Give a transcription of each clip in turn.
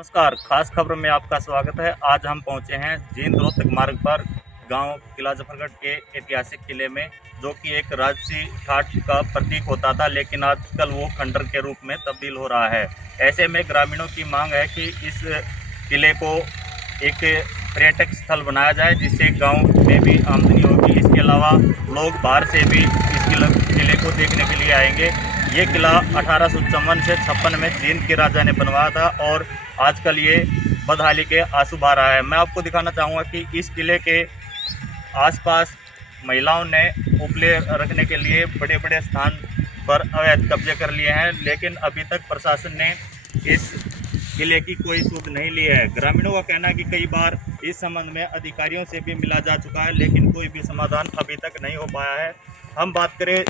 नमस्कार, खास खबर में आपका स्वागत है। आज हम पहुंचे हैं जींद रोहतक मार्ग पर गांव किला जफरगढ़ के ऐतिहासिक किले में, जो कि एक राजसी ठाठ का प्रतीक होता था, लेकिन आजकल वो खंडर के रूप में तब्दील हो रहा है। ऐसे में ग्रामीणों की मांग है कि इस किले को एक पर्यटक स्थल बनाया जाए, जिससे गांव में भी आमदनी होगी। इसके अलावा लोग बाहर से भी इस किले को देखने के लिए आएंगे। ये किला 1854 से 56 में जींद के राजा ने बनवाया था और आजकल ये बदहाली के आंसू बहा रहा है। मैं आपको दिखाना चाहूँगा कि इस किले के आसपास महिलाओं ने उपले रखने के लिए बड़े बड़े स्थान पर अवैध कब्जे कर लिए हैं, लेकिन अभी तक प्रशासन ने इस किले की कोई सूद नहीं ली है। ग्रामीणों का कहना है कि कई बार इस संबंध में अधिकारियों से भी मिला जा चुका है, लेकिन कोई भी समाधान अभी तक नहीं हो पाया है। हम बात करें,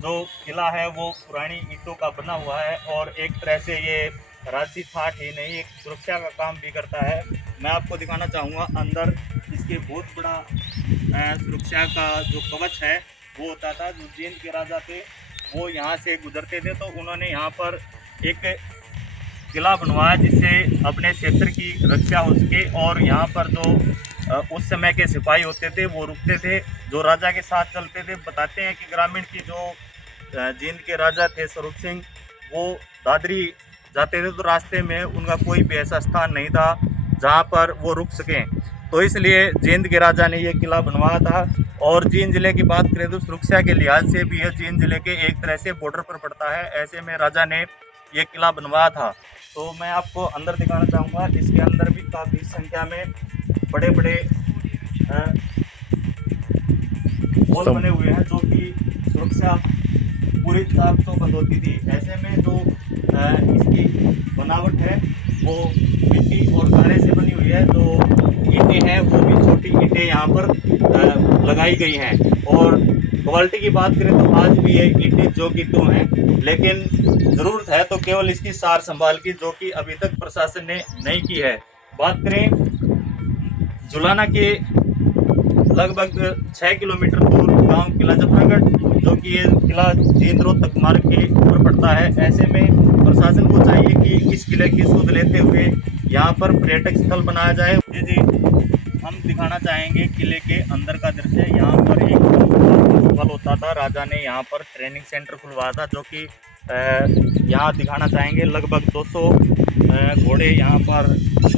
जो किला है वो पुरानी ईंटों का बना हुआ है और एक तरह से ये राजसी ठाठ ही नहीं, एक सुरक्षा का काम भी करता है। मैं आपको दिखाना चाहूँगा अंदर इसके बहुत बड़ा सुरक्षा का जो कवच है वो होता था। जो जींद के राजा थे वो यहाँ से गुजरते थे, तो उन्होंने यहाँ पर एक किला बनवाया जिससे अपने क्षेत्र की रक्षा हो सके। और यहाँ पर जो उस समय के सिपाही होते थे वो रुकते थे, जो राजा के साथ चलते थे। बताते हैं कि ग्रामीण की जो जींद के राजा थे स्वरूप सिंह, वो दादरी जाते थे तो रास्ते में उनका कोई भी ऐसा स्थान नहीं था जहाँ पर वो रुक सकें, तो इसलिए जींद के राजा ने ये किला बनवाया था। और जींद जिले की बात करें तो सुरक्षा के लिहाज से भी यह जींद जिले के एक तरह से बॉर्डर पर पड़ता है। ऐसे में राजा ने ये किला बनवाया था। तो मैं आपको अंदर दिखाना चाहूँगा। इसके अंदर भी काफ़ी संख्या में बड़े बड़े हॉल बने हुए हैं, जो कि सुरक्षा पूरी तरह तो बंद होती थी। ऐसे में जो इसकी बनावट है वो मिट्टी और गारे से बनी हुई है। जो ईंटें हैं वो भी छोटी ईंटें यहाँ पर लगाई गई हैं। और क्वालिटी की बात करें तो आज भी ये ईंटें जो कि तो हैं, लेकिन ज़रूरत है तो केवल इसकी सार संभाल की, जो कि अभी तक प्रशासन ने नहीं की है। बात करें जुलाना के लगभग 6 किलोमीटर दूर गांव किला जफरगढ़, जो कि ये किला जींद रोहतक मार्ग के ऊपर पड़ता है। ऐसे में प्रशासन को चाहिए कि इस किले की सूद लेते हुए यहाँ पर पर्यटक स्थल बनाया जाए। जी, हम दिखाना चाहेंगे किले के अंदर का दृश्य। यहाँ पर एक फल होता था, राजा ने यहाँ पर ट्रेनिंग सेंटर खुलवाया था, जो कि यहाँ दिखाना चाहेंगे। लगभग 200 घोड़े यहाँ पर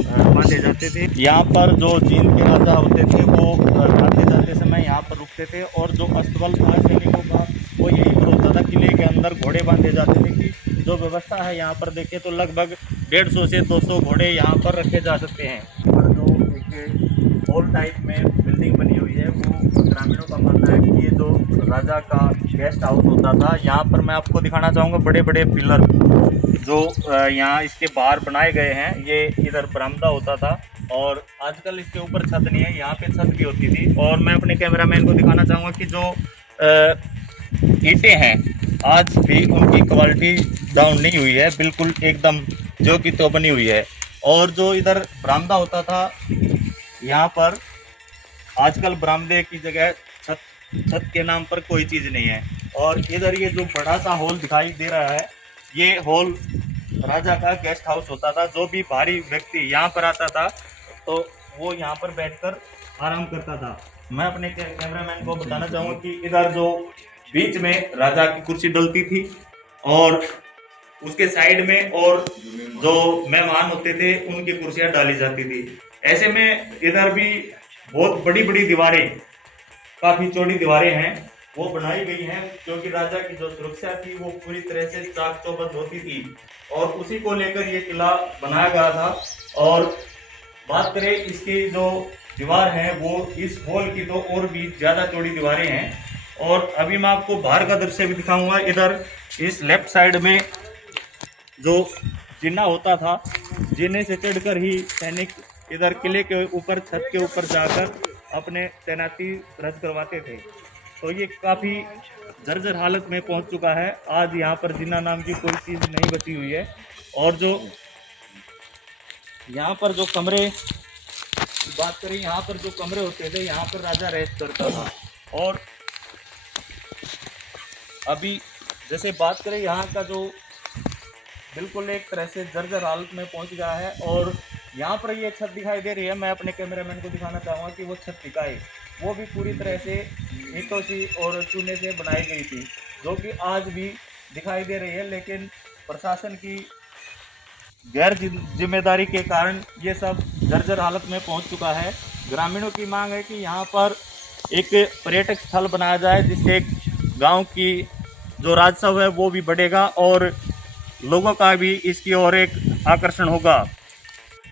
बांधे जाते थे। यहाँ पर जो जींद के राजा होते थे वो आते जाते समय यहाँ पर रुकते थे, और जो अस्तबल था सैनिकों का वो यहीं पर होता था। किले के अंदर घोड़े बांधे जाते थे। कि जो व्यवस्था है यहाँ पर देखें तो लगभग 150 से 200 घोड़े यहाँ पर रखे जा सकते हैं। पर जो एक हॉल टाइप में बिल्डिंग बनी हुई है, वो ग्रामीणों का मानना है कि ये जो राजा का गेस्ट हाउस होता था। यहाँ पर मैं आपको दिखाना चाहूँगा बड़े बड़े पिलर जो यहाँ इसके बाहर बनाए गए हैं। ये इधर बरामदा होता था और आजकल इसके ऊपर छत नहीं है, यहाँ पे छत भी होती थी। और मैं अपने कैमरामैन को दिखाना चाहूँगा कि जो ईंटें हैं आज भी उनकी क्वालिटी डाउन नहीं हुई है, बिल्कुल एकदम जो की तो बनी हुई है। और जो इधर बरामदा होता था, यहाँ पर आजकल बरामदे की जगह छत के नाम पर कोई चीज़ नहीं है। और इधर ये जो बड़ा सा हॉल दिखाई दे रहा है, ये हॉल राजा का गेस्ट हाउस होता था। जो भी भारी व्यक्ति यहाँ पर आता था तो वो यहाँ पर बैठकर आराम करता था। मैं अपने कैमरामैन को बताना चाहूँगा कि इधर जो बीच में राजा की कुर्सी डलती थी और उसके साइड में और जो मेहमान होते थे उनकी कुर्सियाँ डाली जाती थी। ऐसे में इधर भी बहुत बड़ी बड़ी दीवारें, काफ़ी चौड़ी दीवारें हैं, वो बनाई गई हैं, क्योंकि राजा की जो सुरक्षा थी वो पूरी तरह से चाक चौबंद होती थी और उसी को लेकर ये किला बनाया गया था। और बात करें इसकी जो दीवार है वो इस हॉल की तो और भी ज़्यादा चौड़ी दीवारें हैं। और अभी मैं आपको बाहर का दृश्य भी दिखाऊंगा। इधर इस लेफ्ट साइड में जो जिन्ना होता था, जिन्ने से चढ़कर ही सैनिक इधर किले के ऊपर छत के ऊपर जाकर अपने तैनाती रद्द करवाते थे। तो ये काफ़ी जर्जर हालत में पहुंच चुका है। आज यहाँ पर जिन्ना नाम की कोई चीज़ नहीं बची हुई है। और जो यहाँ पर जो कमरे बात करें, यहाँ पर जो कमरे होते थे, यहाँ पर राजा रेस्ट करता था। और अभी जैसे बात करें यहाँ का जो बिल्कुल एक तरह से जर्जर हालत में पहुंच गया है। और यहाँ पर ये छत दिखाई दे रही है, मैं अपने कैमरामैन को दिखाना चाहूँगा कि वो छत दिखाई, वो भी पूरी तरह से ईंटों से और चूने से बनाई गई थी, जो कि आज भी दिखाई दे रही है। लेकिन प्रशासन की गैर जिम्मेदारी के कारण ये सब जर्जर हालत में पहुंच चुका है। ग्रामीणों की मांग है कि यहाँ पर एक पर्यटक स्थल बनाया जाए, जिससे गांव की जो राजस्व है वो भी बढ़ेगा और लोगों का भी इसकी ओर एक आकर्षण होगा।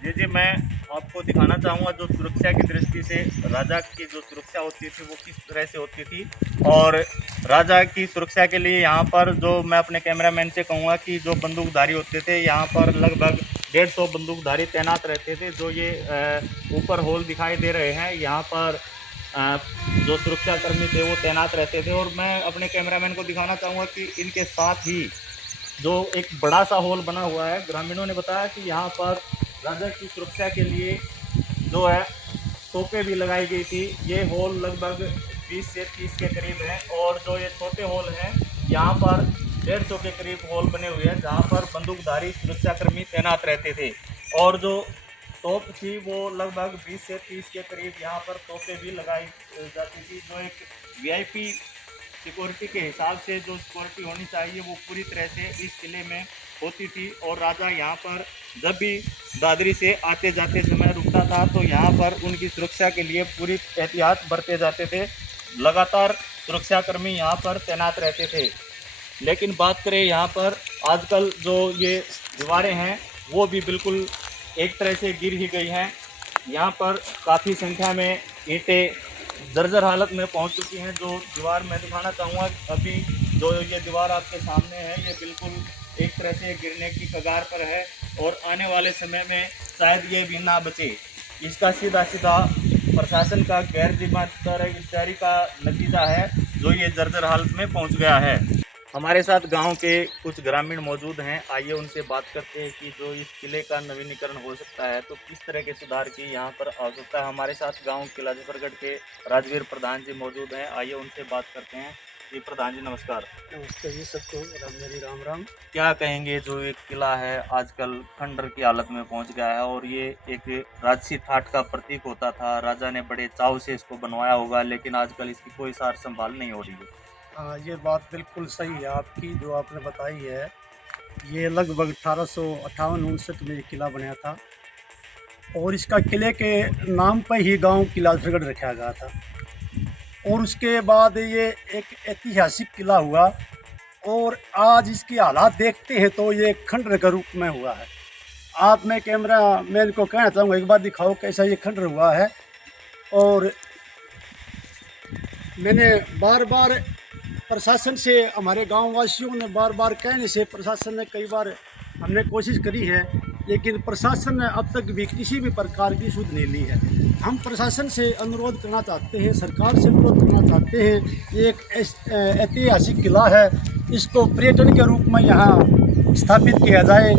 जी मैं आपको दिखाना चाहूँगा जो सुरक्षा की दृष्टि से राजा की जो सुरक्षा होती थी वो किस तरह से होती थी। और राजा की सुरक्षा के लिए यहाँ पर जो मैं अपने कैमरामैन से कहूँगा कि जो बंदूकधारी होते थे, यहाँ पर लगभग 150 बंदूकधारी तैनात रहते थे। जो ये ऊपर होल दिखाई दे रहे हैं, यहाँ पर जो सुरक्षाकर्मी थे वो तैनात रहते थे। और मैं अपने कैमरामैन को दिखाना चाहूँगा कि इनके साथ ही जो एक बड़ा सा हॉल बना हुआ है, ग्रामीणों ने बताया कि यहाँ पर राजा की सुरक्षा के लिए जो है तोपें भी लगाई गई थी। ये हॉल लगभग 20 से 30 के करीब है। और जो ये छोटे हॉल हैं, यहाँ पर 150 के करीब हॉल बने हुए हैं, जहाँ पर बंदूकधारी सुरक्षाकर्मी तैनात रहते थे। और जो तोप थी वो लगभग 20 से 30 के करीब यहाँ पर तोपें भी लगाई जाती थी। जो एक VIP सिक्योरिटी के हिसाब से जो सिक्योरिटी होनी चाहिए वो पूरी तरह से इस किले में होती थी। और राजा यहाँ पर जब भी दादरी से आते जाते समय रुकता था तो यहाँ पर उनकी सुरक्षा के लिए पूरी एहतियात बरते जाते थे। लगातार सुरक्षाकर्मी यहाँ पर तैनात रहते थे। लेकिन बात करें यहाँ पर आजकल जो ये दीवारें हैं वो भी बिल्कुल एक तरह से गिर ही गई हैं। यहाँ पर काफ़ी संख्या में ईंटें जर्जर हालत में पहुंच चुकी हैं। जो दीवार मैं दिखाना चाहूँगा, अभी जो ये दीवार आपके सामने है ये बिल्कुल एक तरह से गिरने की कगार पर है और आने वाले समय में शायद ये भी ना बचे। इसका सीधा सीधा प्रशासन का गैर जिम्मेदारी का नतीजा है जो ये जर्जर हालत में पहुंच गया है। हमारे साथ गांव के कुछ ग्रामीण मौजूद हैं, आइए उनसे बात करते हैं कि जो इस किले का नवीनीकरण हो सकता है तो किस तरह के सुधार की यहाँ पर आवश्यकता है। हमारे साथ गांव किला जफरगढ़ के राजवीर प्रधान जी मौजूद हैं, आइए उनसे बात करते हैं। जी प्रधान जी नमस्कार। नमस्ते जी सबको, राम राम। क्या कहेंगे, जो एक किला है आजकल खंडर की हालत में पहुँच गया है और ये एक राजसी ठाठ का प्रतीक होता था, राजा ने बड़े चाव से इसको बनवाया होगा, लेकिन आजकल इसकी कोई सार संभाल नहीं हो रही है। हाँ, ये बात बिल्कुल सही है आपकी जो आपने बताई है। ये लगभग 1858-59 में ये किला बना था और इसका किले के नाम पर ही गांव किला जफरगढ़ रखा गया था। और उसके बाद ये एक ऐतिहासिक किला हुआ और आज इसकी हालात देखते हैं तो ये खंडर के रूप में हुआ है। आप मैं कैमरा मैन को कहना चाहूँगा एक बार दिखाओ कैसा ये खंडर हुआ है। और मैंने बार बार प्रशासन से, हमारे गांव वासियों ने बार बार कहने से प्रशासन ने कई बार हमने कोशिश करी है, लेकिन प्रशासन ने अब तक भी किसी भी प्रकार की सुध नहीं ली है। हम प्रशासन से अनुरोध करना चाहते हैं, सरकार से अनुरोध करना चाहते हैं, ये एक ऐतिहासिक किला है, इसको पर्यटन के रूप में यहाँ स्थापित किया जाए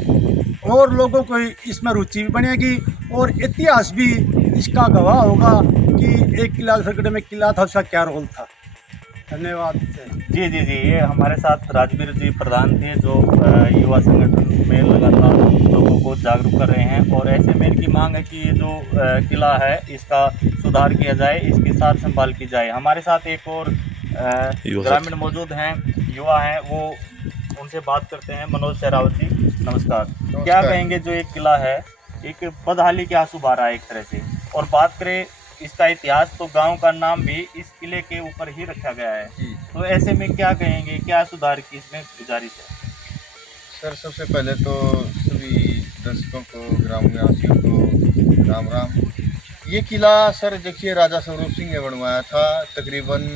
और लोगों को इसमें रुचि भी बनेगी और इतिहास भी इसका गवाह होगा कि एक किला जफरगढ़ में किला था, उसका क्या रोल था। धन्यवाद। जी, ये हमारे साथ राजवीर जी प्रधान थे जो युवा संगठन में लगातार लोगों को जागरूक कर रहे हैं। और ऐसे में इनकी मांग है कि ये जो किला है इसका सुधार किया जाए, इसकी सार संभाल की जाए। हमारे साथ एक और ग्रामीण मौजूद हैं, युवा हैं, वो उनसे बात करते हैं। मनोज सहरावत जी नमस्कार। क्या कहेंगे, जो एक किला है एक बदहाली के आंसू बहा रहा है एक तरह से, और बात करें इसका इतिहास तो गांव का नाम भी इस किले के ऊपर ही रखा गया है, तो ऐसे में क्या कहेंगे, क्या सुधार की इसमें गुजारिश है? सर सबसे पहले तो सभी दर्शकों को, ग्रामवासियों को राम राम। ये किला सर देखिए राजा स्वरूप सिंह ने बनवाया था तकरीबन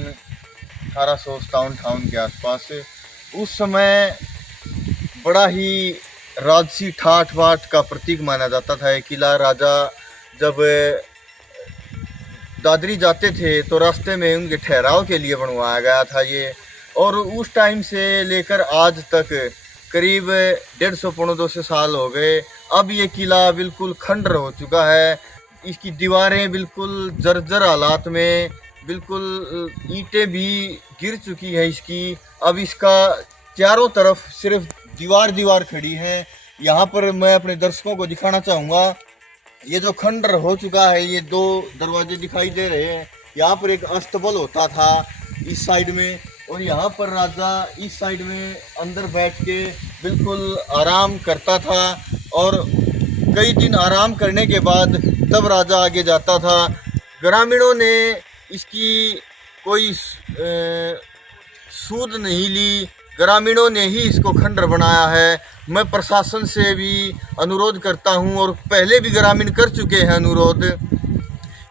1857-58 के आसपास। उस समय बड़ा ही राजसी ठाठ बाट का प्रतीक माना जाता था ये किला। राजा जब दादरी जाते थे तो रास्ते में उनके ठहराव के लिए बनवाया गया था ये। और उस टाइम से लेकर आज तक करीब 150-200 साल हो गए। अब ये किला बिल्कुल खंडर हो चुका है, इसकी दीवारें बिल्कुल जर्जर हालात में, बिल्कुल ईंटें भी गिर चुकी है इसकी। अब इसका चारों तरफ सिर्फ दीवार खड़ी है यहाँ पर मैं अपने दर्शकों को दिखाना चाहूँगा, ये जो खंडर हो चुका है, ये 2 दरवाजे दिखाई दे रहे हैं। यहाँ पर एक अस्तबल होता था इस साइड में, और यहाँ पर राजा इस साइड में अंदर बैठ के बिल्कुल आराम करता था, और कई दिन आराम करने के बाद तब राजा आगे जाता था। ग्रामीणों ने इसकी कोई सूद नहीं ली, ग्रामीणों ने ही इसको खंडर बनाया है। मैं प्रशासन से भी अनुरोध करता हूं, और पहले भी ग्रामीण कर चुके हैं अनुरोध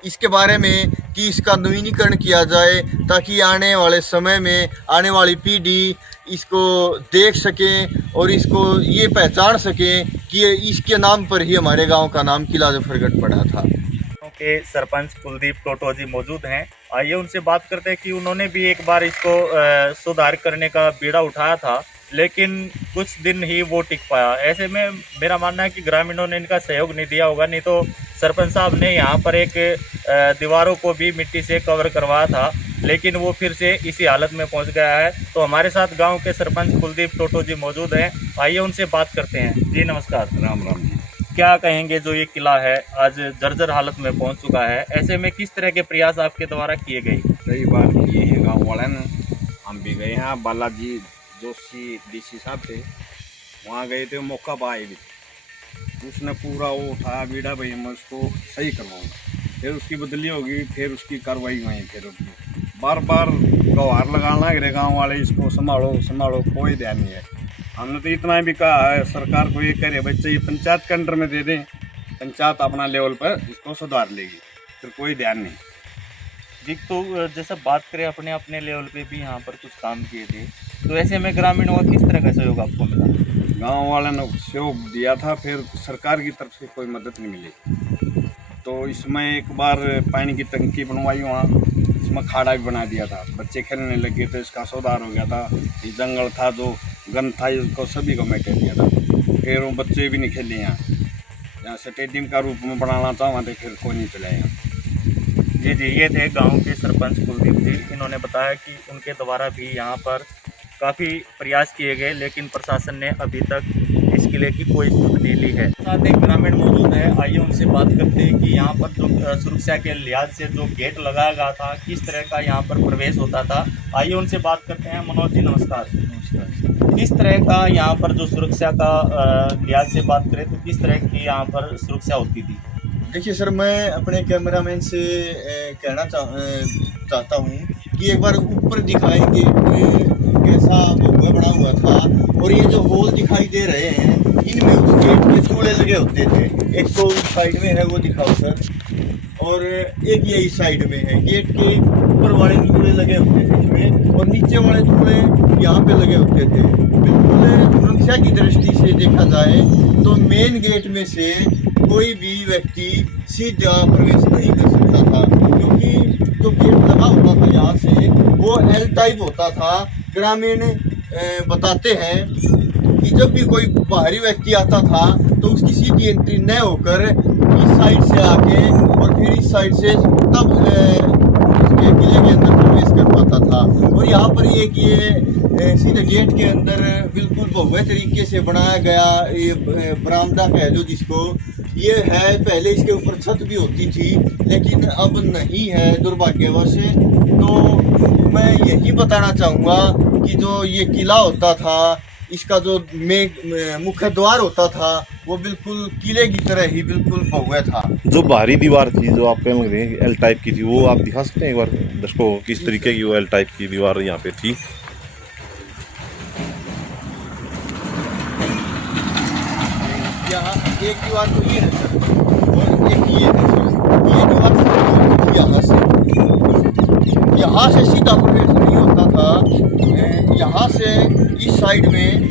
इसके बारे में कि इसका नवीनीकरण किया जाए, ताकि आने वाले समय में आने वाली पीढ़ी इसको देख सके और इसको ये पहचान सके कि इसके नाम पर ही हमारे गांव का नाम किला जफरगढ़ पड़ा था। के सरपंच कुलदीप टोटो जी मौजूद हैं। आइए उनसे बात करते हैं कि उन्होंने भी एक बार इसको सुधार करने का बीड़ा उठाया था, लेकिन कुछ दिन ही वो टिक पाया। ऐसे में मेरा मानना है कि ग्रामीणों ने इनका सहयोग नहीं दिया होगा, नहीं तो सरपंच साहब ने यहाँ पर एक दीवारों को भी मिट्टी से कवर करवाया था, लेकिन वो फिर से इसी हालत में पहुँच गया है। तो हमारे साथ गाँव के सरपंच कुलदीप टोटो जी मौजूद हैं, आइए उनसे बात करते हैं। जी नमस्कार। राम राम जी। क्या कहेंगे, जो ये किला है आज जर्जर हालत में पहुंच चुका है, ऐसे में किस तरह के प्रयास आपके द्वारा किए गए? कई बार किए हैं गाँव वाले ने, हम भी गए हैं। बालाजी जोशी डीसी साहब थे, वहाँ गए थे, मौका पाए भी, उसने पूरा वो उठाया बीड़ा, भाई मैं उसको सही करवाऊँगा, फिर उसकी बदली होगी, फिर उसकी कार्रवाई हुई। फिर बार बार गवार लगाना गिरे गाँव वाले, इसको संभालो संभालो, कोई ध्यान नहीं है। हमने तो इतना भी कहा है सरकार को, ये करे बच्चे ये पंचायत के अंडर में दे दें, पंचायत अपना लेवल पर इसको सुधार लेगी, फिर कोई ध्यान नहीं। जी, तो जैसा बात करें अपने अपने लेवल पे भी यहाँ पर कुछ काम किए थे, तो ऐसे में ग्रामीणों का किस तरह का सहयोग आपको मिला? गांव वाले ने सहयोग दिया था, फिर सरकार की तरफ से कोई मदद नहीं मिली। तो इसमें एक बार पानी की टंकी बनवाई, वहाँ इसमें खाड़ा भी बना दिया था, बच्चे खेलने लगे तो इसका सुधार हो गया था। ये जंगल था, जो गंद था, इसको सभी को मैं कह दिया था, फिर वो बच्चे भी नहीं खेले। यहाँ स्टेडियम का रूप में बनाना था, वहाँ फिर कोई नहीं चला यहाँ। जी जी, ये थे गांव के सरपंच कुलदीप जी। इन्होंने बताया कि उनके द्वारा भी यहाँ पर काफ़ी प्रयास किए गए, लेकिन प्रशासन ने अभी तक इस किले की कोई सुध नहीं ली है। साथ एक ग्रामीण मौजूद है, आइए उनसे बात करते हैं कि यहाँ पर जो सुरक्षा के लिहाज से जो गेट लगाया गया था, किस तरह का यहाँ पर प्रवेश होता था। आइए उनसे बात करते हैं। मनोज जी नमस्कार। नमस्कार। किस तरह का यहाँ पर जो सुरक्षा का लिहाज से बात करें तो किस तरह की यहाँ पर सुरक्षा होती थी? देखिए सर, मैं अपने कैमरामैन से कहना चाहता हूँ कि एक बार ऊपर दिखाएंगे कैसा भव्य बना हुआ था, और ये जो होल दिखाई दे रहे हैं इनमें उस गेट के चूड़े लगे होते थे। एक तो उस साइड में है, वो दिखाओ सर, और एक ये इस साइड में है। गेट के ऊपर वाले चूड़े लगे होते थे इसमें, और नीचे वाले चूड़े यहाँ पे लगे होते थे। बिल्कुल सुरक्षा की दृष्टि से देखा जाए तो मेन गेट में से कोई भी व्यक्ति सीधा प्रवेश नहीं कर सकता था, क्योंकि जो गेट लगा हुआ था यहाँ से वो एल टाइप होता था। ग्रामीण बताते हैं कि जब भी कोई बाहरी व्यक्ति आता था तो उसकी सीधी एंट्री न होकर इस साइड से आके और फिर इस साइड से तब इसके किले के अंदर प्रवेश कर पाता था। और यहाँ पर ये सीधे गेट के अंदर बिल्कुल भव्य तरीके से बनाया गया ये बरामदा कह लो जिसको, ये है। पहले इसके ऊपर छत भी होती थी, लेकिन अब नहीं है दुर्भाग्यवश। तो मैं यही बताना चाहूँगा कि जो ये किला होता था, इसका जो मुख्य द्वार होता था, वो बिल्कुल किले की तरह ही बिल्कुल भव्य था। जो बाहरी दीवार थी, जो आप कहने लग रहे हैं एल टाइप की थी, वो आप दिखा सकते हैं एक बार दर्शकों को किस तरीके की वो एल टाइप की दीवार यहाँ पे थी? यहाँ एक दीवार तो ये है सर, और एक ये है सर। ये दीवार यहाँ से सीधा प्रवेश नहीं होता था, यहाँ से इस साइड में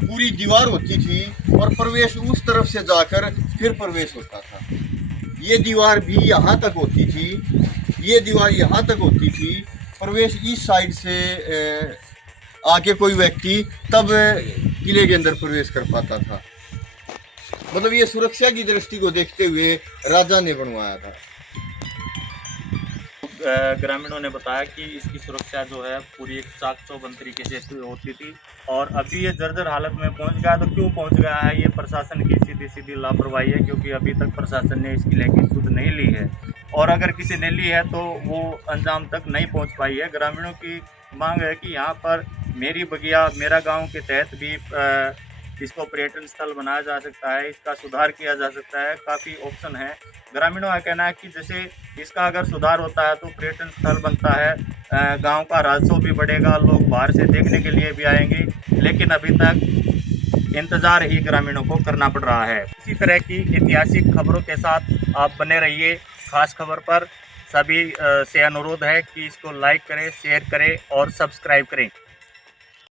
पूरी दीवार होती थी और प्रवेश उस तरफ से जाकर फिर प्रवेश होता था। ये दीवार भी यहाँ तक होती थी, ये दीवार यहाँ तक होती थी। प्रवेश इस साइड से आके कोई व्यक्ति तब किले के अंदर प्रवेश कर पाता था। मतलब ये सुरक्षा की दृष्टि को देखते हुए राजा ने बनवाया था। ग्रामीणों ने बताया कि इसकी सुरक्षा जो है पूरी एक चाक चौबंद तरीके से होती थी और अभी ये जर्जर हालत में पहुंच गया। तो क्यों पहुंच गया है, ये प्रशासन की सीधी सीधी लापरवाही है, क्योंकि अभी तक प्रशासन ने इस किले की सुध नहीं ली है और अगर किसी ने ली है तो वो अंजाम तक नहीं पहुंच पाई है। ग्रामीणों की मांग है कि यहाँ पर मेरी बगिया मेरा गाँव के तहत भी इसको पर्यटन स्थल बनाया जा सकता है, इसका सुधार किया जा सकता है। काफ़ी ऑप्शन है। ग्रामीणों का कहना है कि जैसे इसका अगर सुधार होता है तो पर्यटन स्थल बनता है, गांव का राजस्व भी बढ़ेगा, लोग बाहर से देखने के लिए भी आएंगे, लेकिन अभी तक इंतज़ार ही ग्रामीणों को करना पड़ रहा है। इसी तरह की ऐतिहासिक खबरों के साथ आप बने रहिए खास खबर पर। सभी से अनुरोध है कि इसको लाइक करें, शेयर करें और सब्सक्राइब करें।